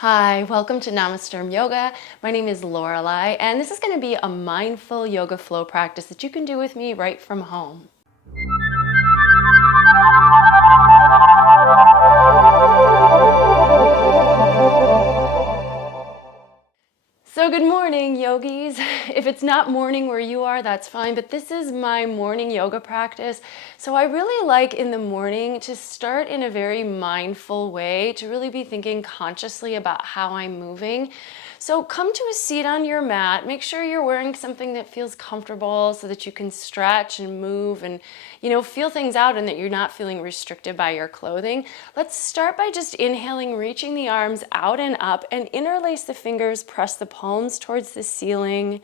Hi, welcome to Namasturm Yoga. My name is Lorelei, and this is going to be a mindful yoga flow practice that you can do with me right from home. So good morning, yogis. If it's not morning where you are, that's fine, but this is my morning yoga practice. So I really like in the morning to start in a very mindful way, to really be thinking consciously about how I'm moving. So come to a seat on your mat. Make sure you're wearing something that feels comfortable so that you can stretch and move and, feel things out and that you're not feeling restricted by your clothing. Let's start by just inhaling, reaching the arms out and up, and interlace the fingers, press the palms towards the ceiling.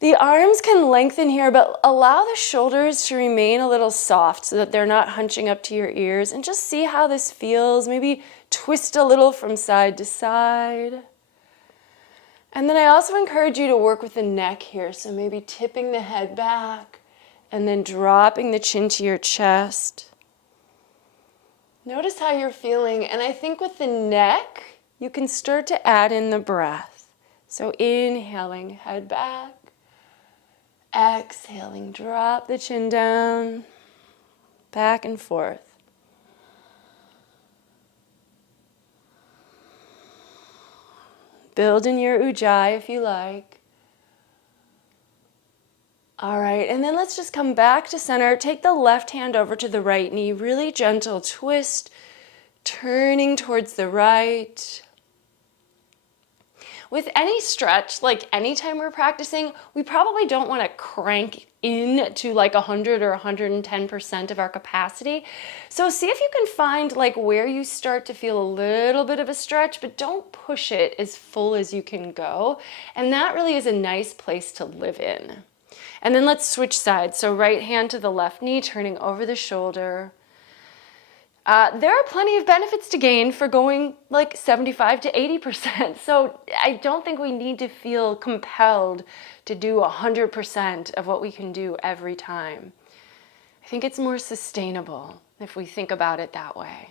The arms can lengthen here, but allow the shoulders to remain a little soft so that they're not hunching up to your ears, and just see how this feels. Maybe twist a little from side to side. And then I also encourage you to work with the neck here. So maybe tipping the head back and then dropping the chin to your chest. Notice how you're feeling. And I think with the neck, you can start to add in the breath. So inhaling, head back. Exhaling, drop the chin down. Back and forth. Build in your ujjayi if you like. All right, and then let's just come back to center. Take the left hand over to the right knee. Really gentle twist, turning towards the right. With any stretch, like anytime we're practicing, we probably don't want to crank in to like 100 or 110% of our capacity. So see if you can find like where you start to feel a little bit of a stretch, but don't push it as full as you can go. And that really is a nice place to live in. And then let's switch sides. So right hand to the left knee, turning over the shoulder. There are plenty of benefits to gain for going like 75 to 80%. So I don't think we need to feel compelled to do 100% of what we can do every time. I think it's more sustainable if we think about it that way.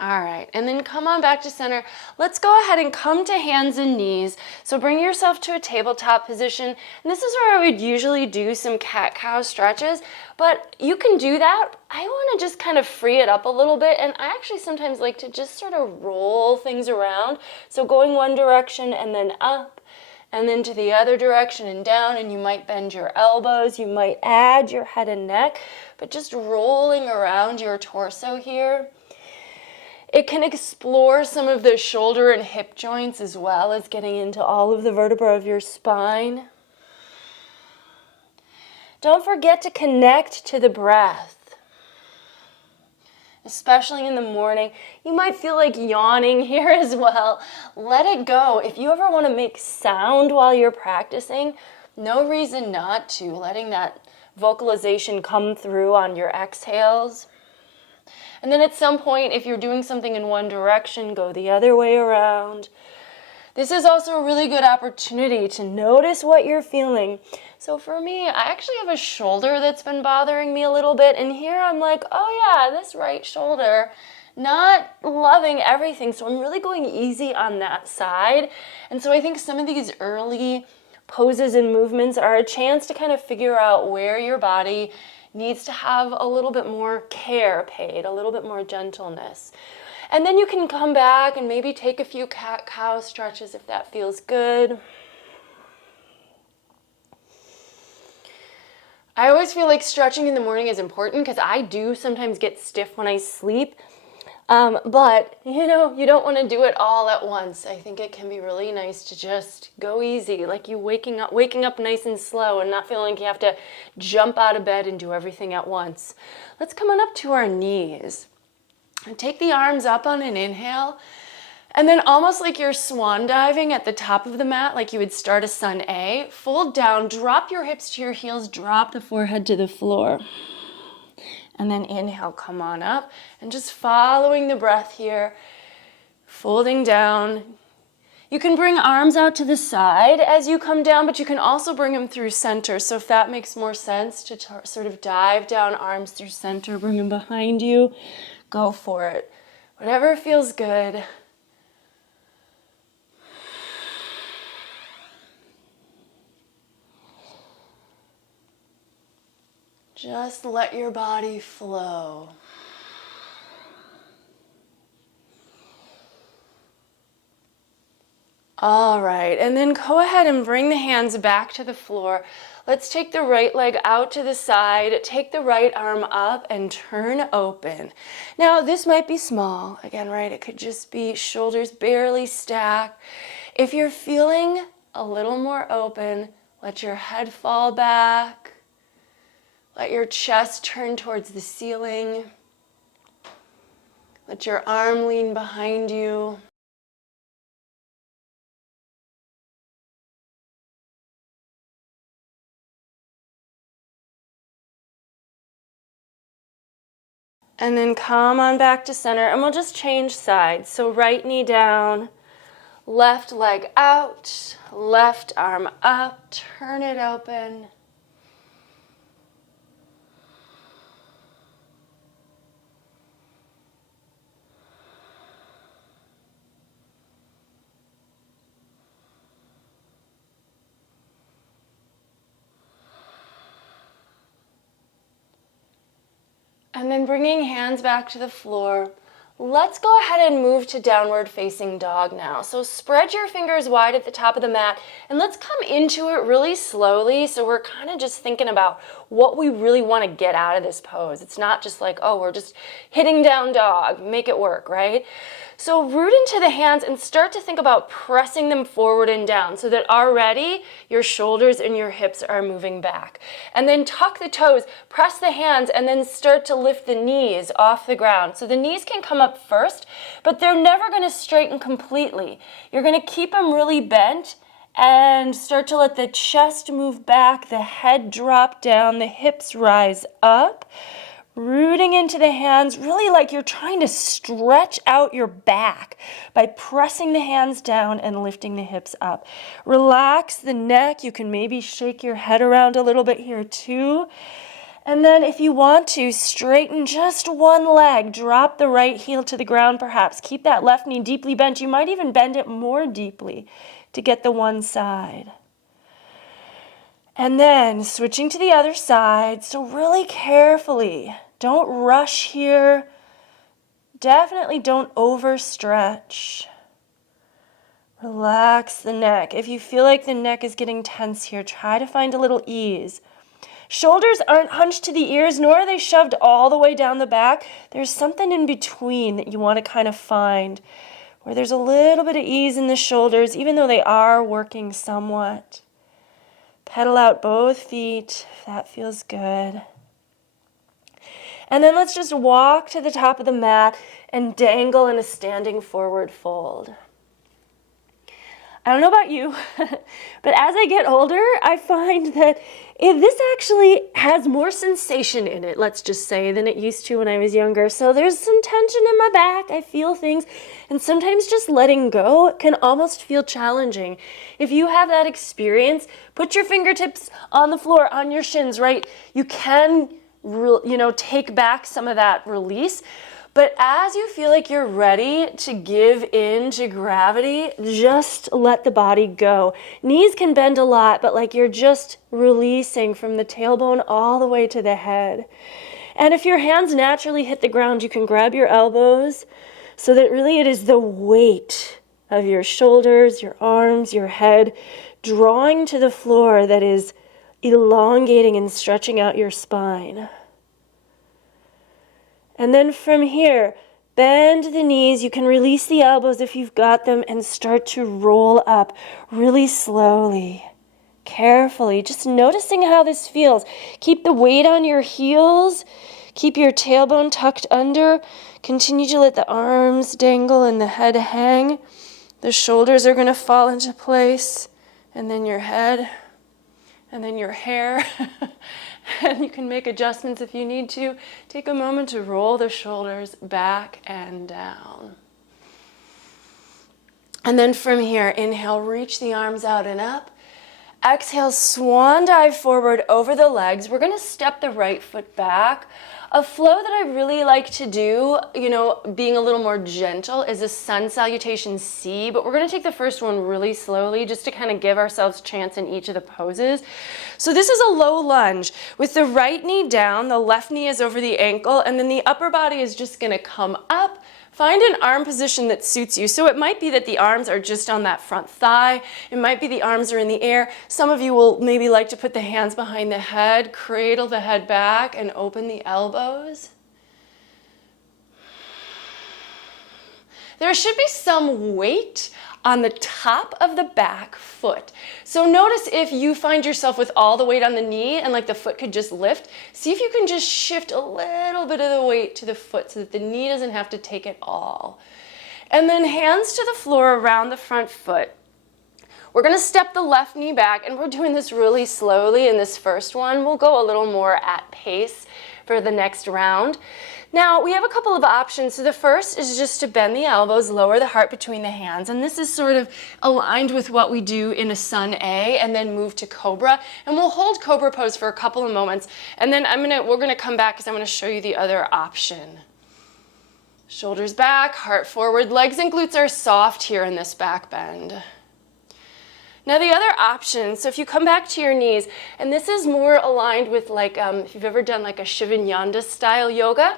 All right, and then come on back to center. Let's go ahead and come to hands and knees. So bring yourself to a tabletop position. And this is where I would usually do some cat-cow stretches, but you can do that. I want to just kind of free it up a little bit, and I actually sometimes like to just sort of roll things around. So going one direction and then up, and then to the other direction and down, and you might bend your elbows, you might add your head and neck, but just rolling around your torso here. It can explore some of the shoulder and hip joints as well as getting into all of the vertebrae of your spine. Don't forget to connect to the breath, especially in the morning. You might feel like yawning here as well. Let it go. If you ever want to make sound while you're practicing, no reason not to. Letting that vocalization come through on your exhales. And then at some point, if you're doing something in one direction, go the other way around. This is also a really good opportunity to notice what you're feeling. So for me, I actually have a shoulder that's been bothering me a little bit. And here I'm like, oh yeah, this right shoulder, not loving everything. So I'm really going easy on that side. And so I think some of these early poses and movements are a chance to kind of figure out where your body needs to have a little bit more care paid, a little bit more gentleness. And then you can come back and maybe take a few cat-cow stretches if that feels good. I always feel like stretching in the morning is important because I do sometimes get stiff when I sleep. But, you don't want to do it all at once. I think it can be really nice to just go easy, like you waking up nice and slow and not feeling like you have to jump out of bed and do everything at once. Let's come on up to our knees and take the arms up on an inhale. And then almost like you're swan diving at the top of the mat, like you would start a sun A, fold down, drop your hips to your heels, drop the forehead to the floor. And then inhale, come on up, and just following the breath here, folding down. You can bring arms out to the side as you come down, but you can also bring them through center. So if that makes more sense to sort of dive down, arms through center, bring them behind you, go for it. Whatever feels good. Just let your body flow. All right, and then go ahead and bring the hands back to the floor. Let's take the right leg out to the side, take the right arm up and turn open. Now, this might be small, again, right? It could just be shoulders barely stacked. If you're feeling a little more open, let your head fall back. Let your chest turn towards the ceiling. Let your arm lean behind you. And then come on back to center, and we'll just change sides. So right knee down, left leg out, left arm up, turn it open. And then bringing hands back to the floor, let's go ahead and move to downward facing dog now. So spread your fingers wide at the top of the mat and let's come into it really slowly. So we're kind of just thinking about what we really want to get out of this pose. It's not just like, oh, we're just hitting down dog, make it work, right? So root into the hands and start to think about pressing them forward and down so that already your shoulders and your hips are moving back. And then tuck the toes, press the hands, and then start to lift the knees off the ground. So the knees can come up first, but they're never going to straighten completely. You're going to keep them really bent and start to let the chest move back, the head drop down, the hips rise up. Rooting into the hands, really like you're trying to stretch out your back by pressing the hands down and lifting the hips up. Relax the neck. You can maybe shake your head around a little bit here too. And then if you want to, straighten just one leg. Drop the right heel to the ground perhaps. Keep that left knee deeply bent. You might even bend it more deeply to get the one side. And then switching to the other side. So really carefully. Don't rush here. Definitely don't overstretch. Relax the neck. If you feel like the neck is getting tense here, try to find a little ease. Shoulders aren't hunched to the ears, nor are they shoved all the way down the back. There's something in between that you want to kind of find, where there's a little bit of ease in the shoulders, even though they are working somewhat. Pedal out both feet, if that feels good. And then let's just walk to the top of the mat and dangle in a standing forward fold. I don't know about you, but as I get older, I find that this actually has more sensation in it, let's just say, than it used to when I was younger. So there's some tension in my back. I feel things, and sometimes just letting go can almost feel challenging. If you have that experience, put your fingertips on the floor, on your shins, right? You can take back some of that release. But as you feel like you're ready to give in to gravity, just let the body go. Knees can bend a lot, but like you're just releasing from the tailbone all the way to the head. And if your hands naturally hit the ground, you can grab your elbows so that really it is the weight of your shoulders, your arms, your head, drawing to the floor that is elongating and stretching out your spine. And then from here, bend the knees. You can release the elbows if you've got them and start to roll up really slowly, carefully, just noticing how this feels. Keep the weight on your heels. Keep your tailbone tucked under. Continue to let the arms dangle and the head hang. The shoulders are going to fall into place, and then your head, and then your hair. And you can make adjustments if you need to. Take a moment to roll the shoulders back and down. And then from here, inhale, reach the arms out and up. Exhale, swan dive forward over the legs. We're gonna step the right foot back. A flow that I really like to do, being a little more gentle, is a sun salutation C, but we're gonna take the first one really slowly just to kind of give ourselves chance in each of the poses. So this is a low lunge with the right knee down, the left knee is over the ankle, and then the upper body is just gonna come up. Find an arm position that suits you. So it might be that the arms are just on that front thigh. It might be the arms are in the air. Some of you will maybe like to put the hands behind the head, cradle the head back, and open the elbows. There should be some weight on the top of the back foot. So notice if you find yourself with all the weight on the knee and like the foot could just lift, see if you can just shift a little bit of the weight to the foot so that the knee doesn't have to take it all. And then hands to the floor around the front foot. We're gonna step the left knee back, and we're doing this really slowly in this first one. We'll go a little more at pace for the next round. Now, we have a couple of options. So the first is just to bend the elbows, lower the heart between the hands. And this is sort of aligned with what we do in a Sun A, and then move to Cobra. And we'll hold Cobra pose for a couple of moments. And then we're gonna come back because I'm gonna show you the other option. Shoulders back, heart forward. Legs and glutes are soft here in this back bend. Now the other option, so if you come back to your knees, and this is more aligned with if you've ever done like a Shivananda style yoga,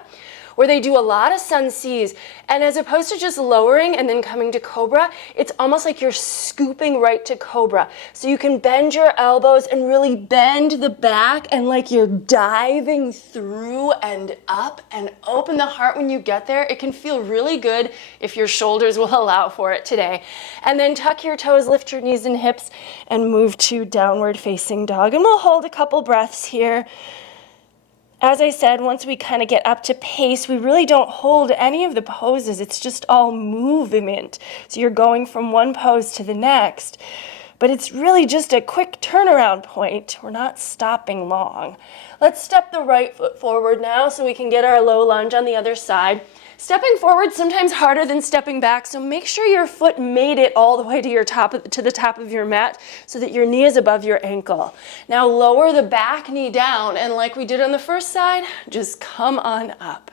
where they do a lot of sun Cs, and as opposed to just lowering and then coming to Cobra, it's almost like you're scooping right to Cobra. So you can bend your elbows and really bend the back, and like you're diving through and up, and open the heart when you get there. It can feel really good if your shoulders will allow for it today. And then tuck your toes, lift your knees and hips, and move to downward facing dog. And we'll hold a couple breaths here. As I said, once we kind of get up to pace, we really don't hold any of the poses. It's just all movement. So you're going from one pose to the next. But it's really just a quick turnaround point. We're not stopping long. Let's step the right foot forward now so we can get our low lunge on the other side. Stepping forward sometimes harder than stepping back, so make sure your foot made it all the way to the top of your mat so that your knee is above your ankle. Now lower the back knee down, and like we did on the first side, just come on up.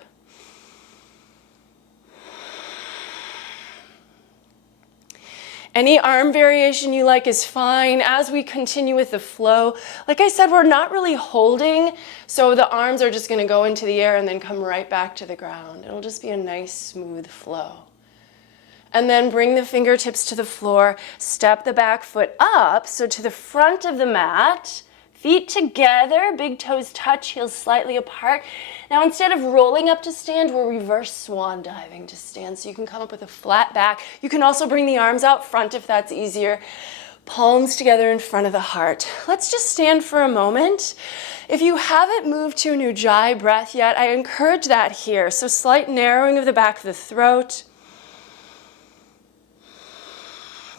Any arm variation you like is fine. As we continue with the flow, like I said, we're not really holding, so the arms are just gonna go into the air and then come right back to the ground. It'll just be a nice, smooth flow. And then bring the fingertips to the floor, step the back foot up, so to the front of the mat, feet together, big toes touch, heels slightly apart. Now instead of rolling up to stand, we're reverse swan diving to stand. So you can come up with a flat back. You can also bring the arms out front if that's easier. Palms together in front of the heart. Let's just stand for a moment. If you haven't moved to an Ujjayi breath yet, I encourage that here. So slight narrowing of the back of the throat.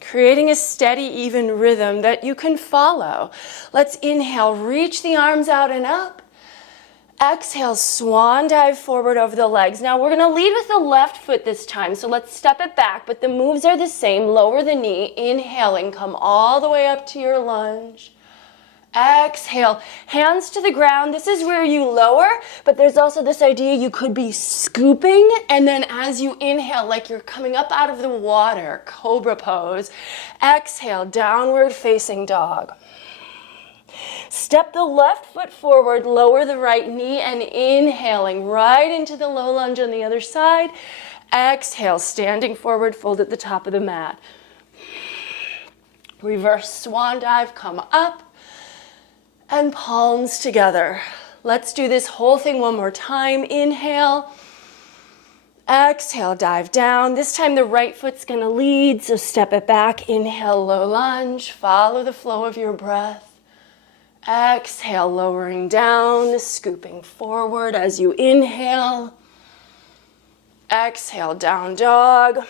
Creating a steady, even rhythm that you can follow. Let's inhale, reach the arms out and up. Exhale, swan dive forward over the legs. Now we're gonna lead with the left foot this time, so let's step it back, but the moves are the same. Lower the knee, inhaling, come all the way up to your lunge. Exhale, hands to the ground. This is where you lower, but there's also this idea you could be scooping, and then as you inhale, like you're coming up out of the water, cobra pose. Exhale, downward facing dog. Step the left foot forward, lower the right knee, and inhaling right into the low lunge on the other side. Exhale, standing forward, fold at the top of the mat. Reverse swan dive, come up. And palms together. Let's do this whole thing one more time. Inhale. Exhale, dive down. This time the right foot's gonna lead, so step it back. Inhale, low lunge. Follow the flow of your breath. Exhale, lowering down, scooping forward as you inhale. Exhale, down dog.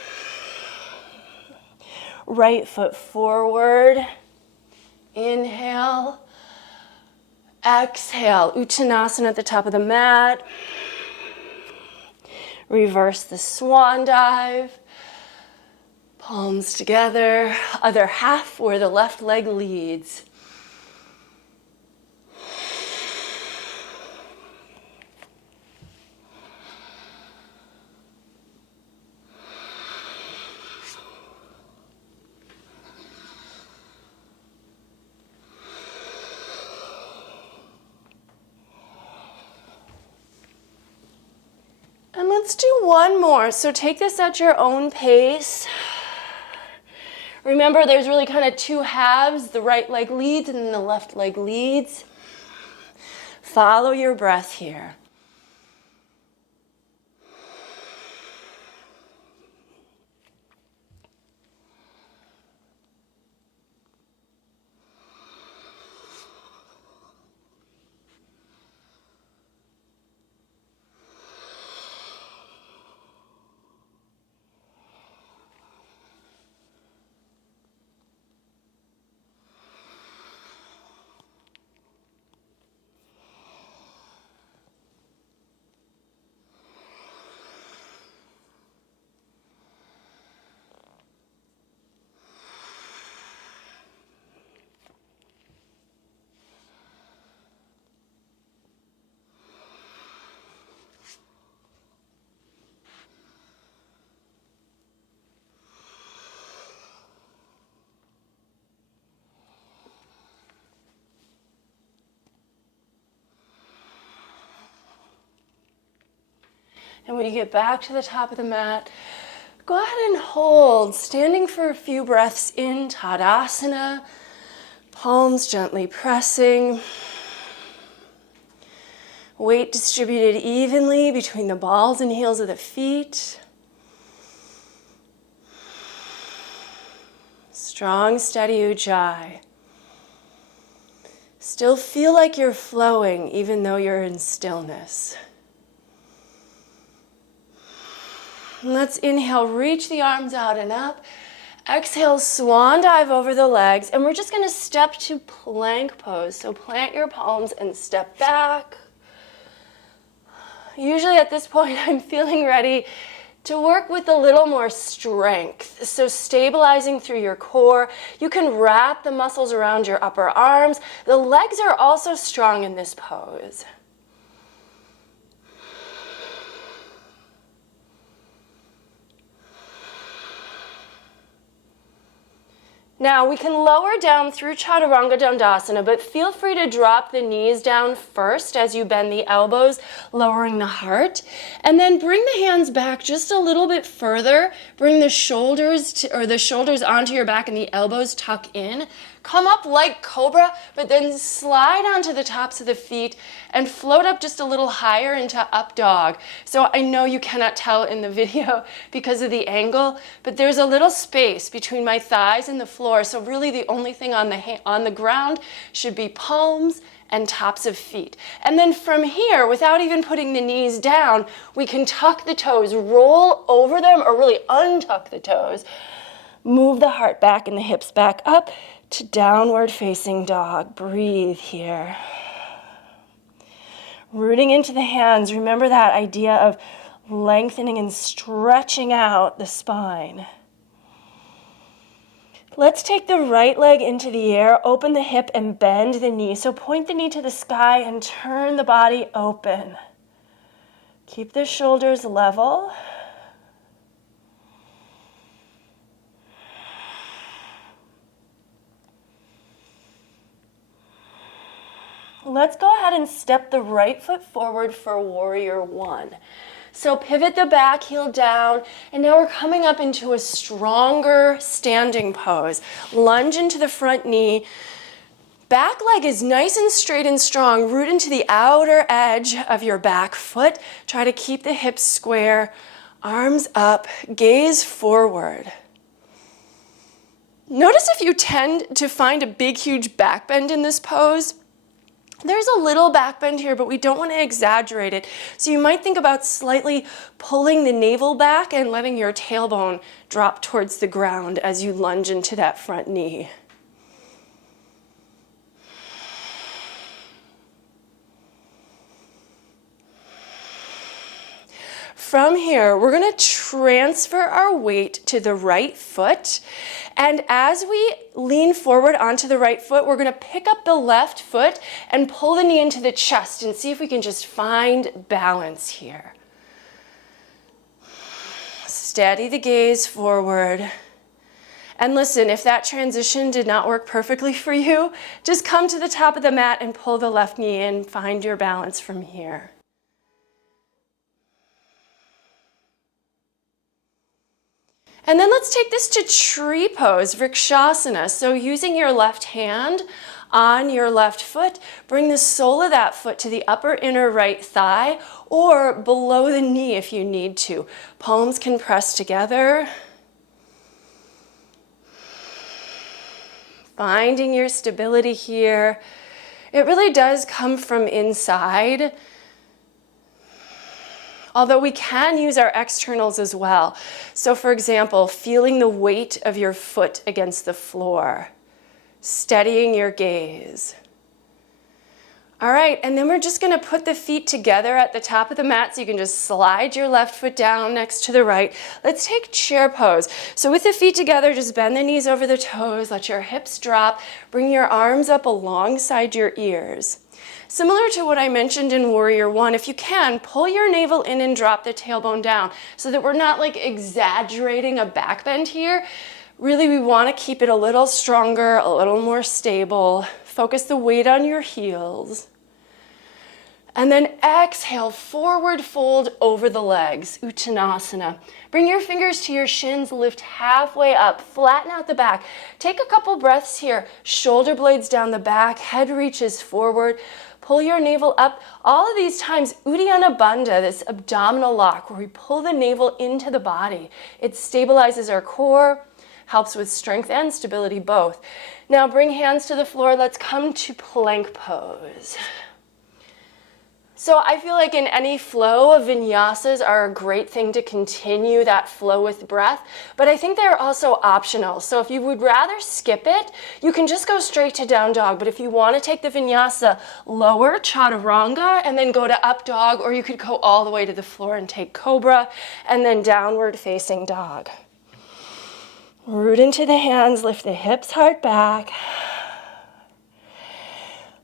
Right foot forward. Inhale. Exhale, Uttanasana at the top of the mat. Reverse the swan dive. Palms together. Other half where the left leg leads. And let's do one more. So take this at your own pace. Remember, there's really kind of two halves. The right leg leads and then the left leg leads. Follow your breath here. And when you get back to the top of the mat, go ahead and hold, standing for a few breaths in Tadasana, palms gently pressing, weight distributed evenly between the balls and heels of the feet. Strong, steady Ujjayi. Still feel like you're flowing even though you're in stillness. Let's inhale, reach the arms out and up. Exhale, swan dive over the legs. And we're just going to step to plank pose. So plant your palms and step back. Usually at this point, I'm feeling ready to work with a little more strength. So stabilizing through your core. You can wrap the muscles around your upper arms. The legs are also strong in this pose. Now we can lower down through Chaturanga Dandasana, but feel free to drop the knees down first as you bend the elbows, lowering the heart. And then bring the hands back just a little bit further. Bring the shoulders onto your back and the elbows tuck in. Come up like cobra, but then slide onto the tops of the feet and float up just a little higher into up dog. So I know you cannot tell in the video because of the angle, but there's a little space between my thighs and the floor. So really the only thing on the ground should be palms and tops of feet. And then from here, without even putting the knees down, we can tuck the toes, roll over them, or really untuck the toes. Move the heart back and the hips back up to downward facing dog. Breathe here. Rooting into the hands. Remember that idea of lengthening and stretching out the spine. Let's take the right leg into the air, open the hip and bend the knee. So point the knee to the sky and turn the body open. Keep the shoulders level. Let's go ahead and step the right foot forward for warrior one. So pivot the back heel down, and now we're coming up into a stronger standing pose. Lunge into the front knee. Back leg is nice and straight and strong. Root into the outer edge of your back foot. Try to keep the hips square. Arms up, gaze forward. Notice if you tend to find a big, huge back bend in this pose. There's a little back bend here, but we don't want to exaggerate it. So you might think about slightly pulling the navel back and letting your tailbone drop towards the ground as you lunge into that front knee. From here, we're going to transfer our weight to the right foot. And as we lean forward onto the right foot, we're going to pick up the left foot and pull the knee into the chest and see if we can just find balance here. Steady the gaze forward. And listen, if that transition did not work perfectly for you, just come to the top of the mat and pull the left knee in. Find your balance from here. And then let's take this to tree pose, Vrikshasana. So using your left hand on your left foot, bring the sole of that foot to the upper inner right thigh or below the knee if you need to. Palms can press together. Finding your stability here. It really does come from inside. Although we can use our externals as well. So for example, feeling the weight of your foot against the floor, steadying your gaze. All right, and then we're just gonna put the feet together at the top of the mat so you can just slide your left foot down next to the right. Let's take chair pose. So with the feet together, just bend the knees over the toes, let your hips drop, bring your arms up alongside your ears. Similar to what I mentioned in Warrior One, if you can, pull your navel in and drop the tailbone down so that we're not like exaggerating a back bend here. Really, we want to keep it a little stronger, a little more stable. Focus the weight on your heels. And then exhale, forward fold over the legs, Uttanasana. Bring your fingers to your shins, lift halfway up, flatten out the back. Take a couple breaths here, shoulder blades down the back, head reaches forward. Pull your navel up. All of these times, Uddiyana Bandha, this abdominal lock where we pull the navel into the body. It stabilizes our core, helps with strength and stability both. Now bring hands to the floor. Let's come to plank pose. So I feel like in any flow, vinyasas are a great thing to continue that flow with breath, but I think they're also optional. So if you would rather skip it, you can just go straight to down dog. But if you want to take the vinyasa lower, chaturanga, and then go to up dog, or you could go all the way to the floor and take cobra, and then downward facing dog. Root into the hands, lift the hips hard back.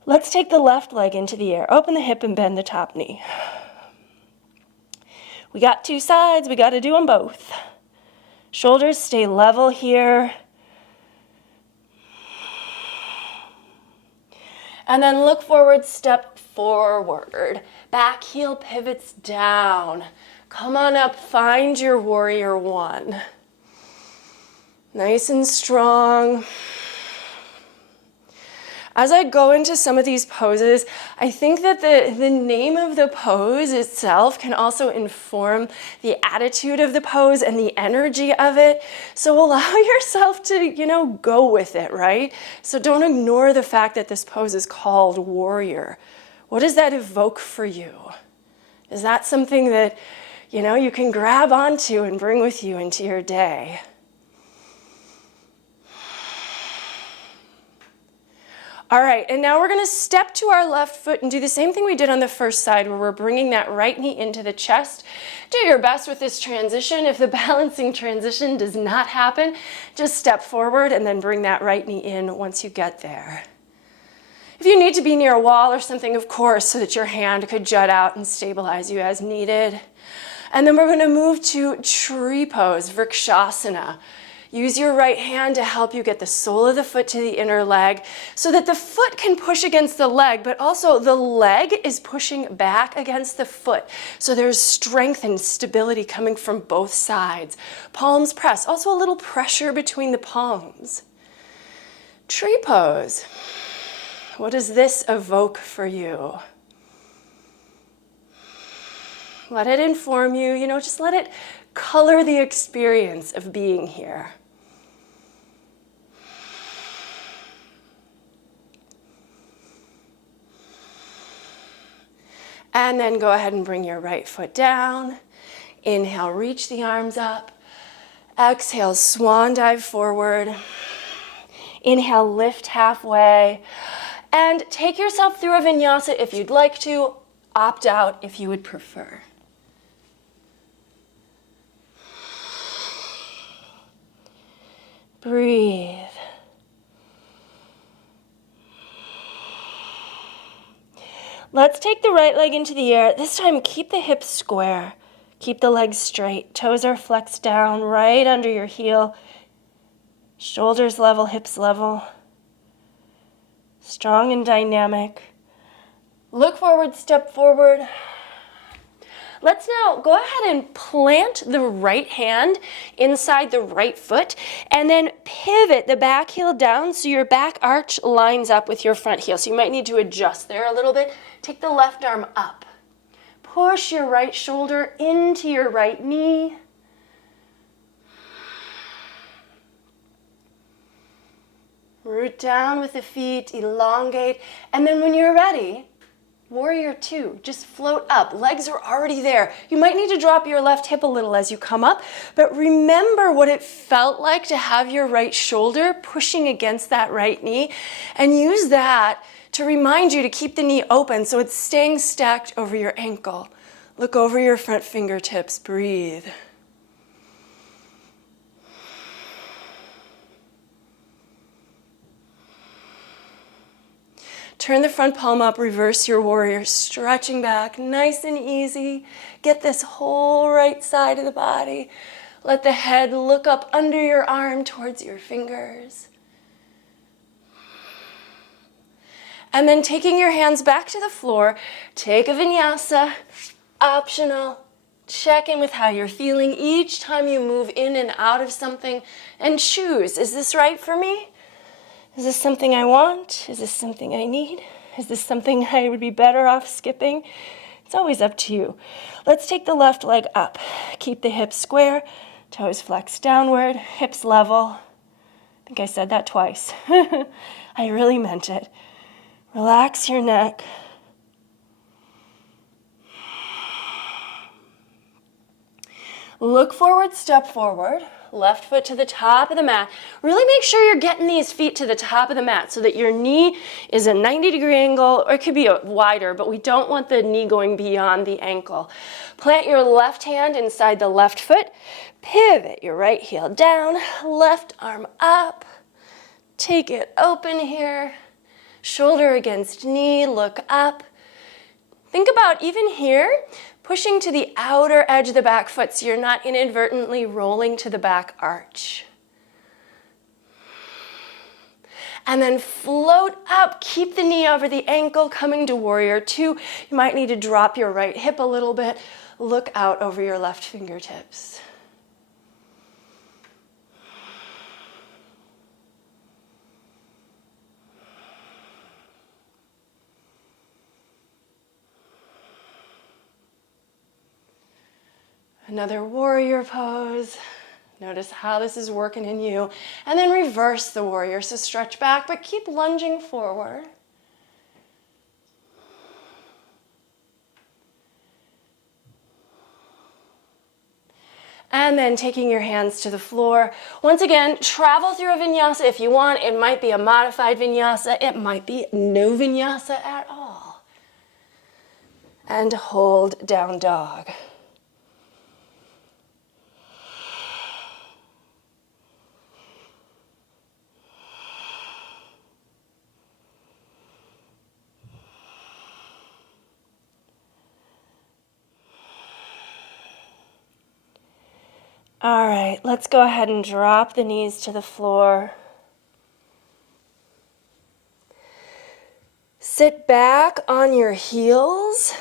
Let's take the left leg into the air. Open the hip and bend the top knee. We got two sides, we got to do them both. Shoulders stay level here. And then look forward, step forward. Back heel pivots down. Come on up, find your Warrior One. Nice and strong. As I go into some of these poses, I think that the name of the pose itself can also inform the attitude of the pose and the energy of it. So allow yourself to, go with it, right? So don't ignore the fact that this pose is called warrior. What does that evoke for you? Is that something that, you can grab onto and bring with you into your day? All right, and now we're going to step to our left foot and do the same thing we did on the first side where we're bringing that right knee into the chest. Do your best with this transition. If the balancing transition does not happen, just step forward and then bring that right knee in once you get there. If you need to be near a wall or something, of course, so that your hand could jut out and stabilize you as needed. And then we're going to move to tree pose, Vrikshasana. Use your right hand to help you get the sole of the foot to the inner leg so that the foot can push against the leg, but also the leg is pushing back against the foot. So there's strength and stability coming from both sides. Palms press, also a little pressure between the palms. Tree pose. What does this evoke for you? Let it inform you, just let it color the experience of being here. And then go ahead and bring your right foot down. Inhale, reach the arms up. Exhale, swan dive forward. Inhale, lift halfway. And take yourself through a vinyasa if you'd like to. Opt out if you would prefer. Breathe. Let's take the right leg into the air. This time, keep the hips square. Keep the legs straight. Toes are flexed down right under your heel. Shoulders level, hips level. Strong and dynamic. Look forward, step forward. Let's now go ahead and plant the right hand inside the right foot and then pivot the back heel down so your back arch lines up with your front heel. So you might need to adjust there a little bit. Take the left arm up. Push your right shoulder into your right knee. Root down with the feet, elongate, and then when you're ready, warrior two, just float up. Legs are already there. You might need to drop your left hip a little as you come up, but remember what it felt like to have your right shoulder pushing against that right knee, and use that to remind you to keep the knee open so it's staying stacked over your ankle. Look over your front fingertips, breathe. Turn the front palm up, reverse your warrior, stretching back, nice and easy. Get this whole right side of the body. Let the head look up under your arm towards your fingers. And then taking your hands back to the floor, take a vinyasa, optional. Check in with how you're feeling each time you move in and out of something and choose, is this right for me? Is this something I want? Is this something I need? Is this something I would be better off skipping? It's always up to you. Let's take the left leg up. Keep the hips square, toes flexed downward, hips level. I think I said that twice. I really meant it. Relax your neck. Look forward, step forward. Left foot to the top of the mat. Really make sure you're getting these feet to the top of the mat so that your knee is a 90-degree angle, or it could be wider, but we don't want the knee going beyond the ankle. Plant your left hand inside the left foot. Pivot your right heel down, left arm up. Take it open here. Shoulder against knee, look up. Think about even here, pushing to the outer edge of the back foot so you're not inadvertently rolling to the back arch. And then float up, keep the knee over the ankle, coming to warrior two. You might need to drop your right hip a little bit. Look out over your left fingertips. Another warrior pose. Notice how this is working in you. And then reverse the warrior. So stretch back, but keep lunging forward. And then taking your hands to the floor. Once again, travel through a vinyasa if you want. It might be a modified vinyasa. It might be no vinyasa at all. And hold down dog. All right, let's go ahead and drop the knees to the floor. Sit back on your heels.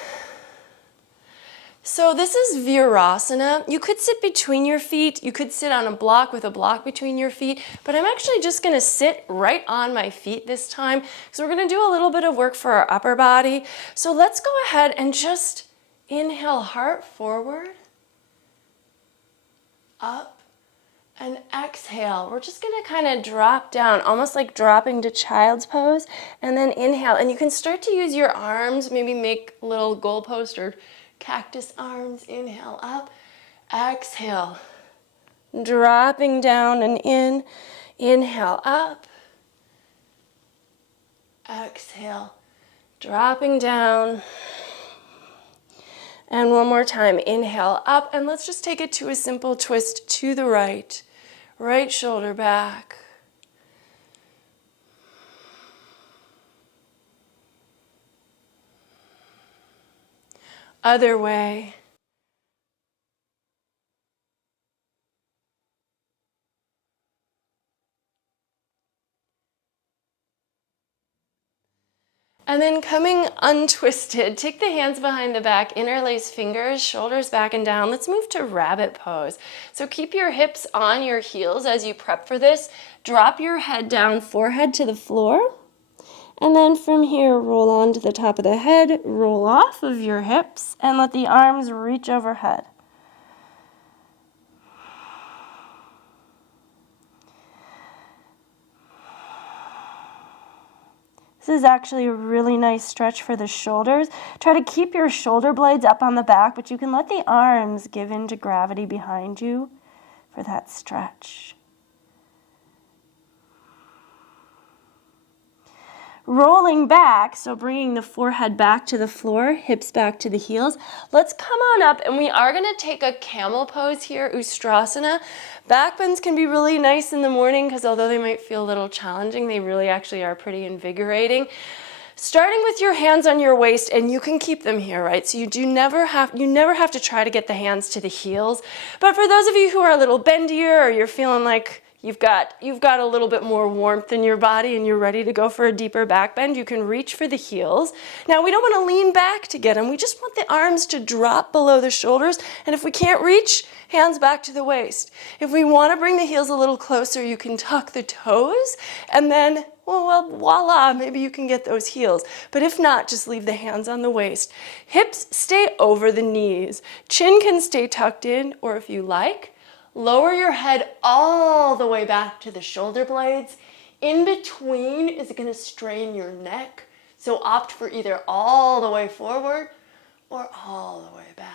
So this is Virasana. You could sit between your feet. You could sit on a block with a block between your feet, but I'm actually just gonna sit right on my feet this time because we're gonna do a little bit of work for our upper body. So let's go ahead and just inhale, heart forward. Up and exhale. We're just going to kind of drop down, almost like dropping to child's pose, and then inhale. And you can start to use your arms, maybe make little goalpost or cactus arms. Inhale up, exhale, dropping down and in. Inhale up, exhale, dropping down. And one more time, inhale up, and let's just take it to a simple twist to the right. Right shoulder back. Other way. And then coming untwisted, take the hands behind the back, interlace fingers, shoulders back and down. Let's move to rabbit pose. So keep your hips on your heels as you prep for this. Drop your head down, forehead to the floor. And then from here, roll onto the top of the head, roll off of your hips, and let the arms reach overhead. This is actually a really nice stretch for the shoulders. Try to keep your shoulder blades up on the back, but you can let the arms give in to gravity behind you for that stretch. Rolling back, so bringing the forehead back to the floor, hips back to the heels. Let's come on up, and we are going to take a camel pose here, Ustrasana. Back bends can be really nice in the morning because although they might feel a little challenging, they really actually are pretty invigorating. Starting with your hands on your waist, and you can keep them here, right? So you never have to try to get the hands to the heels. But for those of you who are a little bendier or you're feeling like you've got a little bit more warmth in your body and you're ready to go for a deeper back bend, you can reach for the heels. Now, we don't want to lean back to get them. We just want the arms to drop below the shoulders. And if we can't reach, hands back to the waist. If we want to bring the heels a little closer, you can tuck the toes and then, well, voila, maybe you can get those heels. But if not, just leave the hands on the waist. Hips stay over the knees. Chin can stay tucked in, or if you like, lower your head all the way back to the shoulder blades. In between is going to strain your neck. So opt for either all the way forward or all the way back.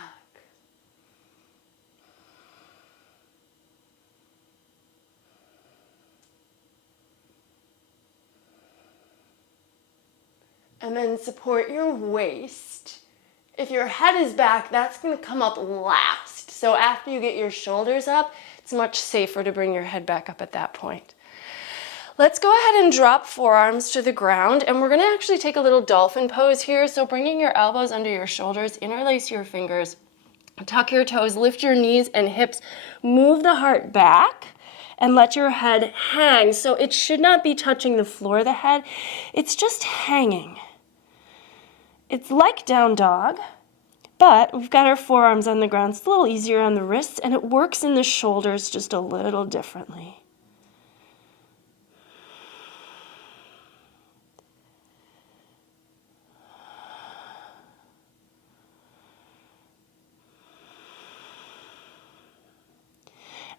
And then support your waist. If your head is back, that's going to come up last. So after you get your shoulders up, it's much safer to bring your head back up at that point. Let's go ahead and drop forearms to the ground, and we're going to actually take a little dolphin pose here. So bringing your elbows under your shoulders, interlace your fingers, tuck your toes, lift your knees and hips, move the heart back, and let your head hang. So it should not be touching the floor of the head. It's just hanging. It's like down dog, but we've got our forearms on the ground. It's a little easier on the wrists, and it works in the shoulders just a little differently.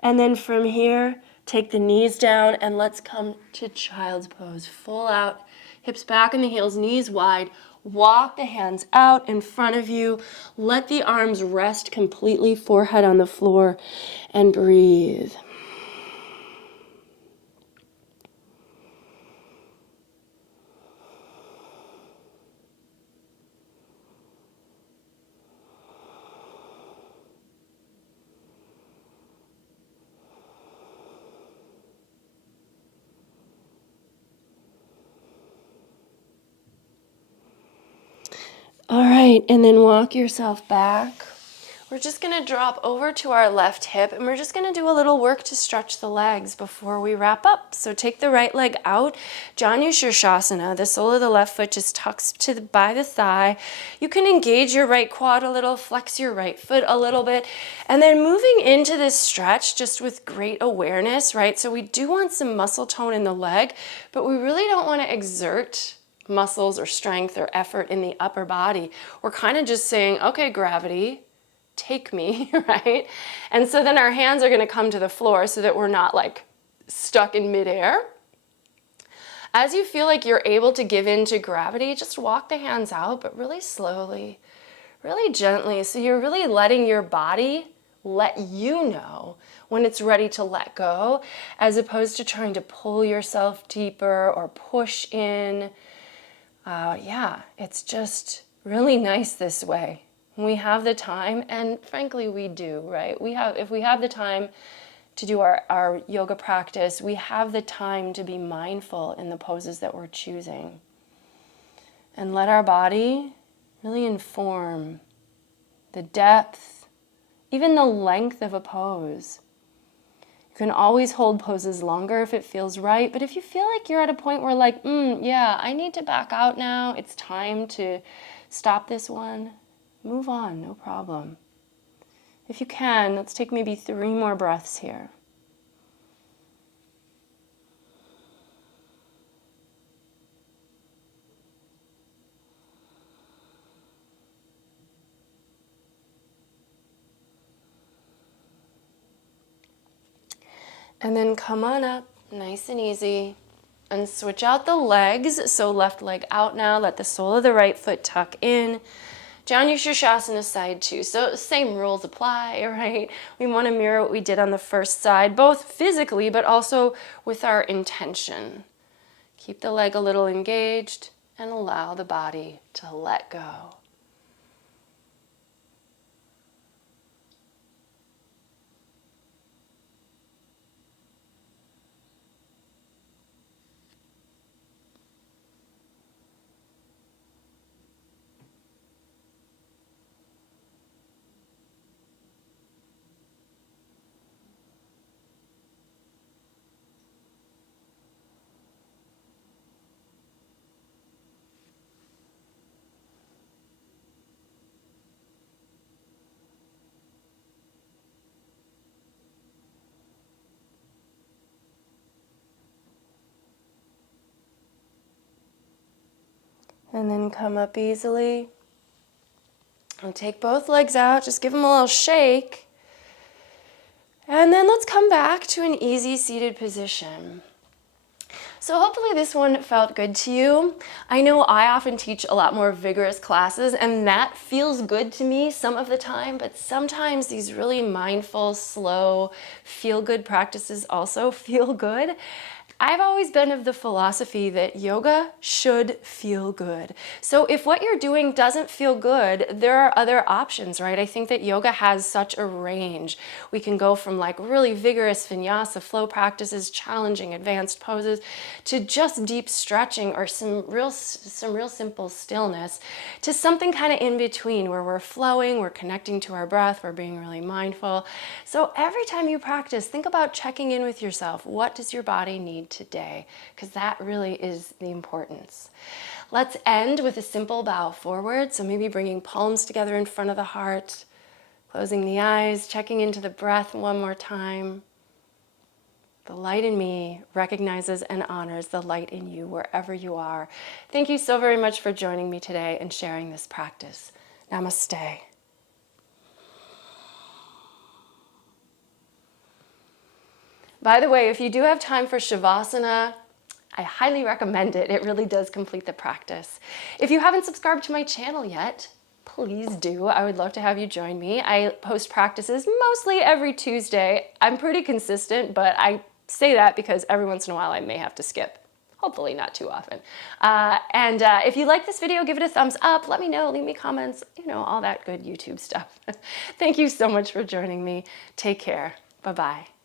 And then from here, take the knees down and let's come to child's pose. Full out, hips back in the heels, knees wide. Walk the hands out in front of you. Let the arms rest completely, forehead on the floor, and breathe. All right, and then walk yourself back. We're just going to drop over to our left hip, and we're just going to do a little work to stretch the legs before we wrap up. So take the right leg out, Janu Shirshasana. The sole of the left foot just tucks by the thigh. You can engage your right quad a little, flex your right foot a little bit, and then moving into this stretch just with great awareness, right? So we do want some muscle tone in the leg, but we really don't want to exert muscles or strength or effort in the upper body. We're kind of just saying, okay, gravity, take me, right? And so then our hands are going to come to the floor so that we're not like stuck in midair. As you feel like you're able to give in to gravity, just walk the hands out, but really slowly, really gently. So you're really letting your body let you know when it's ready to let go, as opposed to trying to pull yourself deeper or push in. It's just really nice this way. We have the time, and frankly, we do, right? If we have the time to do our yoga practice, we have the time to be mindful in the poses that we're choosing. And let our body really inform the depth, even the length of a pose. You can always hold poses longer if it feels right, but if you feel like you're at a point where like, yeah, I need to back out now, it's time to stop this one, move on, no problem. If you can, let's take maybe 3 more breaths here. And then come on up, nice and easy, and switch out the legs. So left leg out now, let the sole of the right foot tuck in. Janu Shirshasana side 2. So same rules apply, right? We want to mirror what we did on the first side, both physically, but also with our intention. Keep the leg a little engaged and allow the body to let go. And then come up easily. And take both legs out, just give them a little shake. And then let's come back to an easy seated position. So hopefully this one felt good to you. I know I often teach a lot more vigorous classes, and that feels good to me some of the time, but sometimes these really mindful, slow, feel-good practices also feel good. I've always been of the philosophy that yoga should feel good. So if what you're doing doesn't feel good, there are other options, right? I think that yoga has such a range. We can go from like really vigorous vinyasa flow practices, challenging advanced poses, to just deep stretching or some real simple stillness, to something kind of in between where we're flowing, we're connecting to our breath, we're being really mindful. So every time you practice, think about checking in with yourself. What does your body need today? Because that really is the importance. Let's end with a simple bow forward. So maybe bringing palms together in front of the heart, closing the eyes, checking into the breath one more time. The light in me recognizes and honors the light in you wherever you are. Thank you so very much for joining me today and sharing this practice. Namaste. By the way, if you do have time for Shavasana, I highly recommend it. It really does complete the practice. If you haven't subscribed to my channel yet, please do. I would love to have you join me. I post practices mostly every Tuesday. I'm pretty consistent, but I say that because every once in a while I may have to skip. Hopefully not too often. If you like this video, give it a thumbs up. Let me know, leave me comments, all that good YouTube stuff. Thank you so much for joining me. Take care. Bye-bye.